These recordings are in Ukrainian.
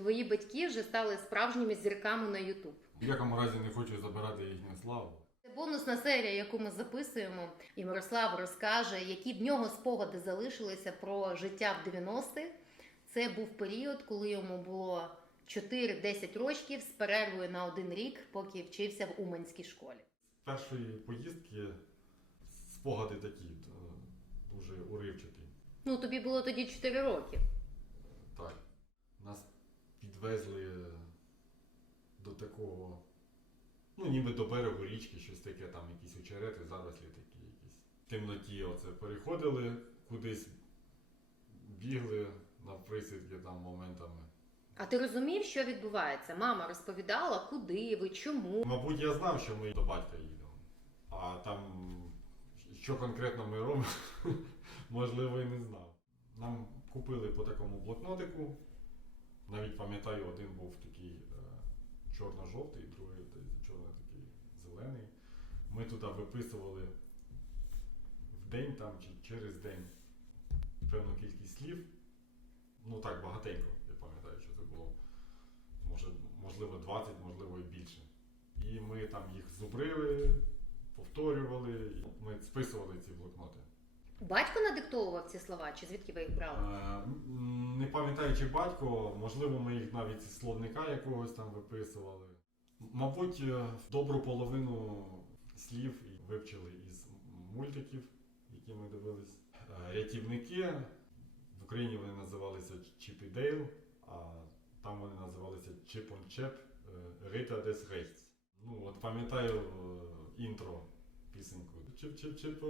твої батьки вже стали справжніми зірками на Ютуб. В якому разі не хочу забирати їхню славу. Це бонусна серія, яку ми записуємо, і Мирослав розкаже, які в нього спогади залишилися про життя в 90-х. Це був період, коли йому було 4-10 років з перервою на один рік, поки вчився в Уманській школі. З першої поїздки спогади такі е, дуже уривчаті. Ну, тобі було тоді 4 роки. Так. До такого, ну ніби до берегу річки, щось таке, там якісь очерети, зарослі такі якісь. В темноті оце переходили, кудись бігли на присідки там моментами. А ти розумів, що відбувається? Мама розповідала, куди ви, чому. Мабуть, я знав, що ми до батька їдемо. А там, що конкретно ми робимо, можливо, і не знав. Нам купили по такому блокнотику. Навіть пам'ятаю, один був такий е, чорно-жовтий, другий десь чорно такий зелений. Ми туди виписували в день там чи через день певну кількість слів. Ну так, багатенько, я пам'ятаю, що це було. Може, можливо, 20, можливо, і більше. І ми там їх зубрили, повторювали, ми списували ці блокноти. Батько надиктовував ці слова, чи звідки ви їх брали? Е, Не пам'ятаю, чи батько, можливо, ми їх навіть зі словника якогось там виписували. Мабуть, е, добру половину слів вивчили із мультиків, які ми дивились. Е, Рятівники в Україні вони називалися Чіп і Дейл, а там вони називалися Чіп он Чеп, Рита дес Рейхтс. Ну, от пам'ятаю інтро пісеньку. Чіп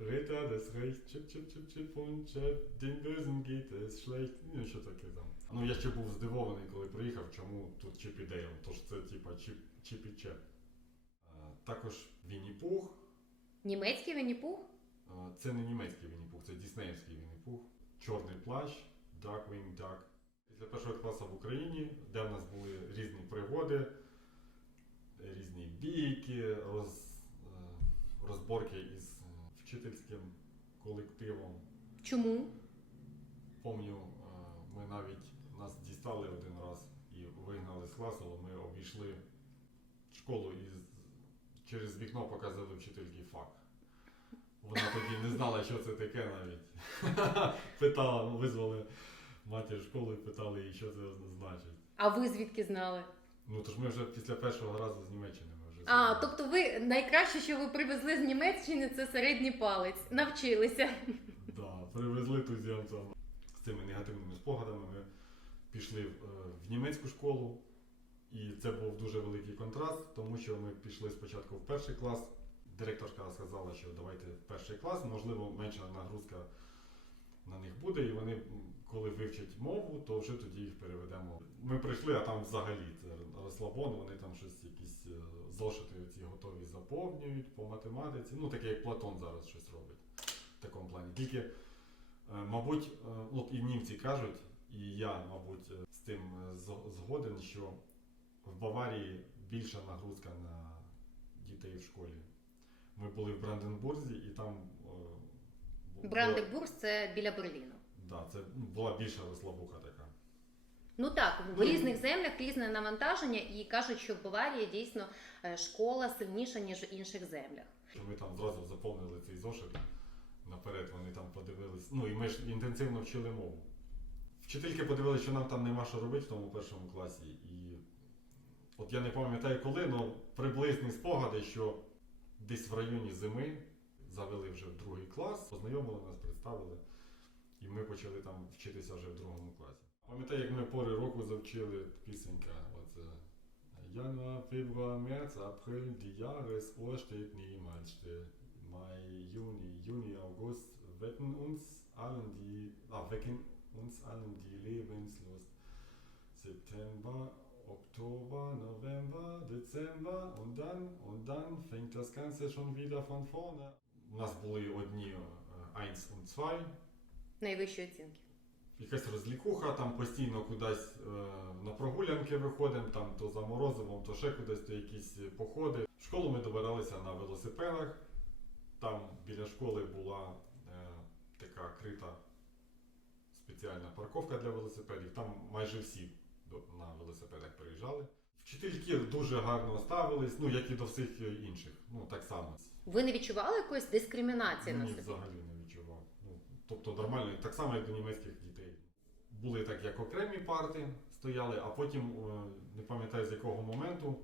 Ritter des Rechts, чип чип чип чип und чеп, den Bösen geht es schlecht. Ну, що таке там. Ну, я ще був здивований, коли приїхав, чому тут Чіп і Дейл. Тож це типа Чіп, чіп і Чеп. Також Вінні Пух. Німецький Вінні-Пух? Е, Це не німецький Вінні Пух, це Діснеївський Вінні Пух. Чорний плащ, Darkwing Duck. Після першого класу в Україні, де в нас були різні пригоди, різні бійки, роз, розборки із вчительським колективом. Чому? Помню, е, ми навіть нас дістали один раз і вигнали з класу. Ми обійшли школу і через вікно показали вчительки факт. Вона тоді не знала, що це таке навіть. Питала, визвали матір школи і питали її, що це значить. А ви звідки знали? Ну тож ми вже після першого разу з Німеччини А, тобто ви найкраще, що ви привезли з Німеччини, це середній палець. Навчилися. Да, привезли туземцям. З цими негативними спогадами ми пішли е, в німецьку школу, і це був дуже великий контраст, тому що ми пішли спочатку в перший клас. Директорка сказала, що давайте в перший клас, можливо, менша нагрузка на них буде, і вони, коли вивчать мову, то вже тоді їх переведемо. Ми прийшли, а там взагалі це розслабон, вони там щось якісь е, зошити ці готові заповнюють по математиці. Ну, таке як Платон зараз щось робить в такому плані. Тільки, е, мабуть, е, от і німці кажуть, і я, мабуть, з тим згоден, що в Баварії більша нагрузка на дітей в школі. Ми були в Бранденбурзі, і там Бранденбург це біля Берліну. Да, це ну, була більша розслабуха така. Ну так, в різних землях різне навантаження, і кажуть, що в Баварії дійсно е, школа сильніша, ніж в інших землях. Що ми там зразу заповнили цей зошит наперед, вони там подивились. Ну і ми ж інтенсивно вчили мову. Вчительки подивилися, що нам там нема що робити в тому першому класі. І от я не пам'ятаю коли, але приблизні спогади, що десь в районі зими завели вже в другий клас, познайомили нас, представили, І ми почали там вчитися вже в другому класі. Пам'ятаю, як ми пори року завчили пісенька. Оце. Januar, Februar, März, April, die Jahresuhr steht niemals still. Mai, Juni, Juni, August wecken uns allen die, ah, wecken uns allen die Lebenslust. September, Oktober, November, Dezember und dann, und dann fängt das Ganze schon wieder von vorne. У нас були одні 1 und 2. найвищої оцінки. Якась розлікуха, там постійно кудись е, на прогулянки виходимо, там то за морозивом, то ще кудись, то якісь походи. В школу ми добиралися на велосипедах. Там біля школи була е, така крита спеціальна парковка для велосипедів. Там майже всі на велосипедах приїжджали. Вчительки дуже гарно ставились, ну як і до всіх інших. Ну так само. Ви не відчували якоїсь дискримінації Ні, на собі? Взагалі тобто нормально, так само, як до німецьких дітей. Були так, як окремі парти стояли, а потім, е, не пам'ятаю з якого моменту,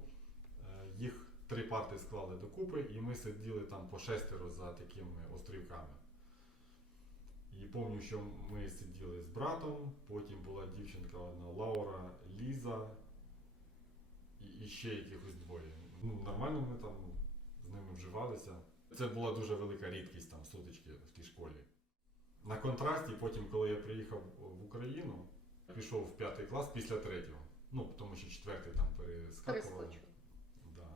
е, їх три парти склали докупи, і ми сиділи там по шестеро за такими острівками. І пам'ятаю, що ми сиділи з братом, потім була дівчинка одна Лаура, Ліза і, ще якихось двоє. Ну, нормально ми там з ними вживалися. Це була дуже велика рідкість там сутички в тій школі. На контрасті, потім, коли я приїхав в Україну, пішов в п'ятий клас після третього. Ну, тому що четвертий там перескакував. Да.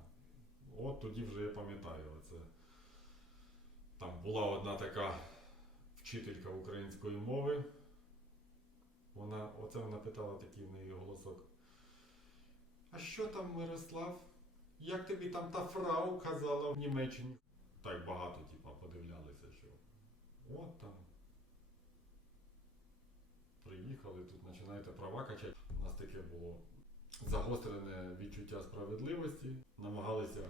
От тоді вже я пам'ятаю. Оце. Там була одна така вчителька української мови. Вона, оце вона питала такий в неї голосок. А що там, Мирослав? Як тобі там та фрау казала в Німеччині? Так багато, типа, подивлялися, що от там. Приїхали, тут починаєте права качати. У нас таке було загострене відчуття справедливості. Намагалися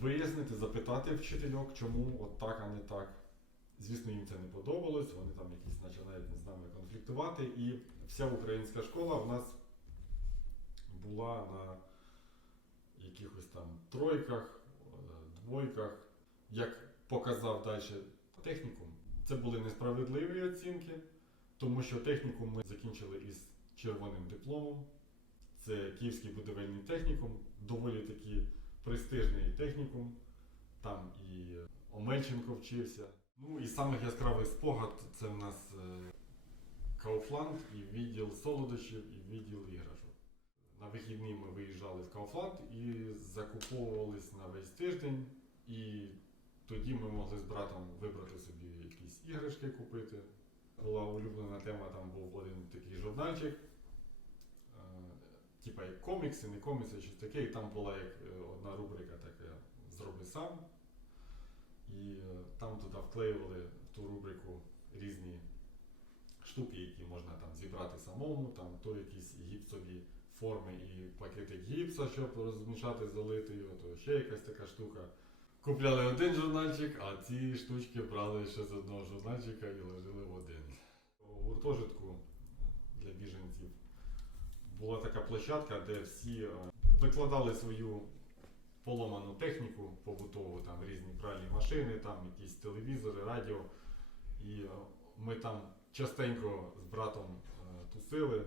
вияснити, запитати вчительок, чому от так, а не так. Звісно, їм це не подобалось, вони там якісь починають з нами конфліктувати. І вся українська школа в нас була на якихось там тройках, двойках. Як показав далі технікум, це були несправедливі оцінки, тому що технікум ми закінчили із червоним дипломом. Це Київський будівельний технікум, доволі такий престижний технікум. Там і Омельченко вчився. Ну і самих яскравий спогад це в нас е, Кауфланд і відділ солодощів, і відділ іграшок. На вихідні ми виїжджали в Кауфланд і закуповувались на весь тиждень. І тоді ми могли з братом вибрати собі якісь іграшки купити. Була улюблена тема, там був один такий журнальчик, е, типа як комікси, не комікси, щось таке, і там була як е, одна рубрика така Зроби сам. І е, там туди вклеювали в ту рубрику різні штуки, які можна там зібрати самому, там то якісь гіпсові форми і пакетик гіпса, щоб розмішати, залити його, то ще якась така штука. Купляли один журнальчик, а ці штучки брали ще з одного журнальчика і ложили в один. У гуртожитку для біженців була така площадка, де всі е, викладали свою поломану техніку побутову, там різні пральні машини, там якісь телевізори, радіо. І е, ми там частенько з братом е, тусили.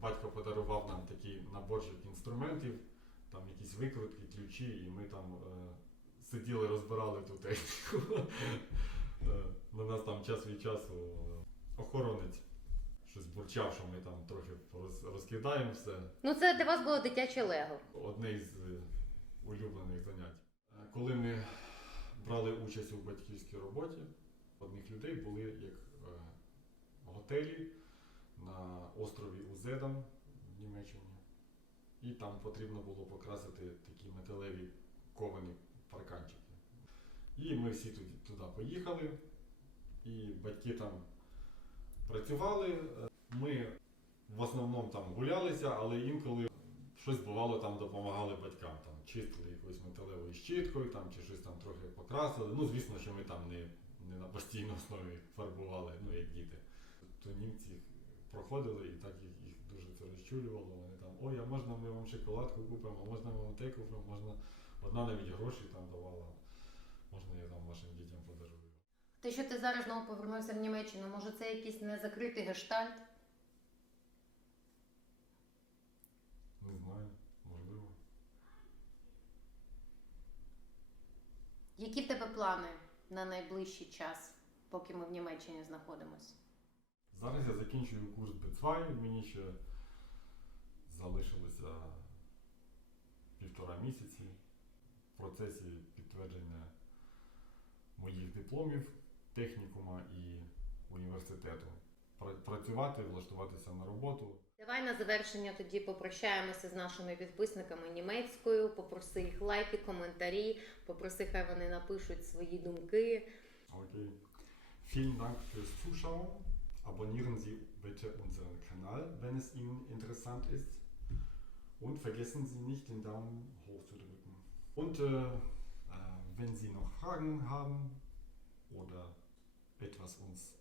Батько подарував нам такий наборчик інструментів, там якісь викрутки, ключі, і ми там сиділи, розбирали ту техніку. Е, На нас там час від часу е, охоронець щось бурчав, що ми там трохи розкидаємо все Ну, це для вас було дитяче лего. одне із е, улюблених занять. Коли ми брали участь у батьківській роботі, одних людей були як готелі на острові Узедан в Німеччині. І там потрібно було покрасити такі металеві ковані парканчики. І ми всі туди, туди поїхали, і батьки там працювали. Ми в основному там гулялися, але інколи щось бувало там допомагали батькам. Там чистили якоюсь металевою щіткою, там чи щось там трохи покрасили. Ну, звісно, що ми там не, не на постійній основі фарбували, ну як діти. То німці проходили і так їх дуже це розчулювало. Вони там, ой, а можна ми вам шоколадку купимо, а можна ми вам те купимо, можна одна навіть гроші там давала. Можна я там вашим дітям подарую. Те, що ти зараз знову повернувся в Німеччину, може це якийсь незакритий гештальт? Не знаю, можливо. Які в тебе плани на найближчий час, поки ми в Німеччині знаходимося? Зараз я закінчую курс B2, мені ще залишилося півтора місяці в процесі підтвердження моїх дипломів, технікума і університету. Працювати, влаштуватися на роботу. Давай на завершення тоді попрощаємося з нашими підписниками німецькою. Попроси їх лайки, коментарі, попроси, хай вони напишуть свої думки. Okay. Vielen Dank fürs Zuschauen. Abonnieren Sie bitte unseren Kanal, wenn es Ihnen interessant ist. Und vergessen Sie nicht, den Daumen hoch zu drücken. Und äh, äh, wenn Sie noch Fragen haben oder etwas uns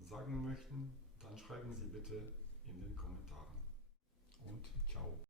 sagen möchten, dann schreiben Sie bitte in den Kommentaren. Und ciao.